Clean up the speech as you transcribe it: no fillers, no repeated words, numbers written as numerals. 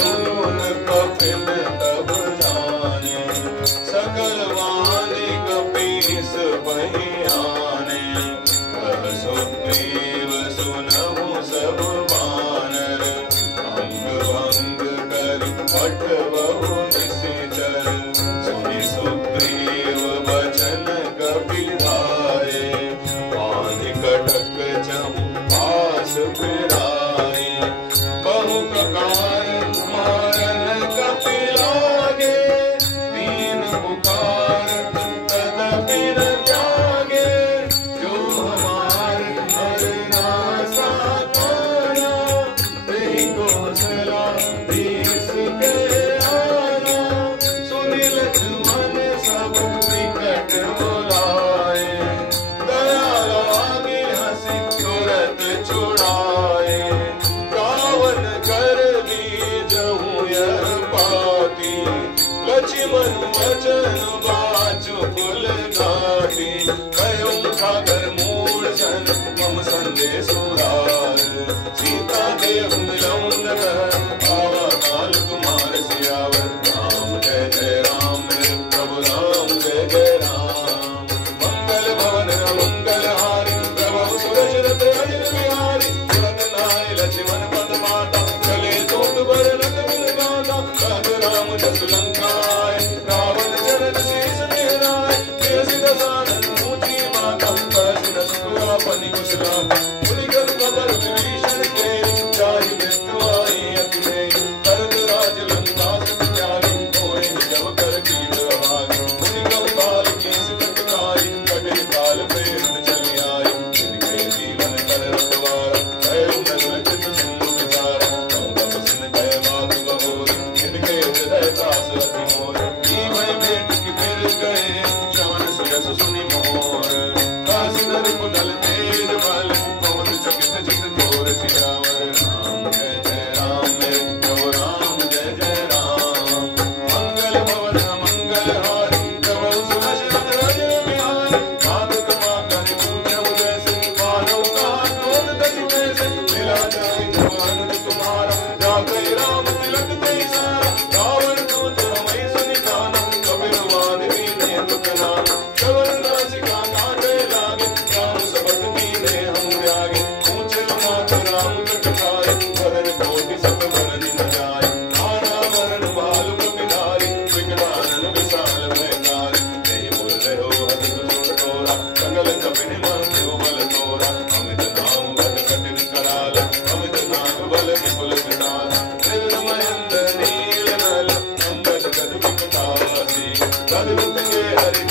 दून कपिल तब जाने, सकल वाणी कपीस बहियाने। कह सुग्रीव सुनहु सब वानर, अंग भंग कर पट बहु निशिचर। सुनि सुग्रीव बचन कपिलाए, पानि कटक जम पास फिराए। बहु प्रकार मारन कपिलागे, दीन पुकारत तदपि न त्यागे। जो हमार हर नासा पाना, तेहि कौशला धीस के आना। सुनि लक्ष्मण सब निकट बुलाए, दया लागे हंसी तुरत छुड़ाए। रावण कर दीजहु यह पाती, लक्ष्मण वचन बाचु फुल घाटी। कह्युं सागर मूल सन मम संदेश उदार, सीता देहु मिलौं न कह आवा काल तुम्हार सियावर। राम जय जय राम, प्रभु राम जय जय राम। मंगल भवन मंगल हारी, प्रभु सुरक्षित भजन बिहारी। सुरत नाय लक्ष्मण पद माता, चले तोट बरनत बिन गाता। कहत राम जस लंका आए, रावण चरण शीस निहराए। केसि दसानन ऊंची माता, कहत न सुख आपनि कुशला। मुनि कर खबर विभीषण केरि, जाहि मृत्यु आई अति मेरि। करत राज लंका सत त्यागी, होय जब कर कीट अभागी। मुनि कव काल कीस कटकाई, कटे काल प्रेत चली आई। जिनके जीवन कर रखवारा, कह्युं न लक्षित सिंधु विचारा। कहूँ तब सिन कह बात बहोरी, जिनके हृदय त्रास अति मोर। की भय भेंट की फिर गए, श्रवण सुयस सुनि मोर। काशी नर कुटल तेज बल, पवन चकित चित तोर सियावर। राम जय जय राम, प्रभु राम जय जय राम। मंगल भवन मंगल हारी, प्रभु सुरक्षित भजन बिहारी। नाथ क्षमा करि पूछहु जैसे, मानव कहा क्रोध तजि तैसे। मिला जाय जब अनंत तुम्हारा, जागै राम तिलक तै सारा। रावण दूत हमहि सुनि काना, कपिल वान वीने दुख नाना। श्रवण नासिका काटे लागे, राम सबक दीने हम त्यागे। पूछे नाथ राम कटकाए, वरन कोटि सत वरन न जाए। नाना वरन बाल कपिधारी, विकटानन विशाल भयंकारी। तेहि पुर रहो हरष सुर तोरा, सकल कपिनि मन्यु बल तोरा। अमित नाम भट कटिन कराल, अमित नाम बल विपुल विशाल। त्रिविध महेंद्र नील नल, अंगद गद विकटासी। रघुपति के हरि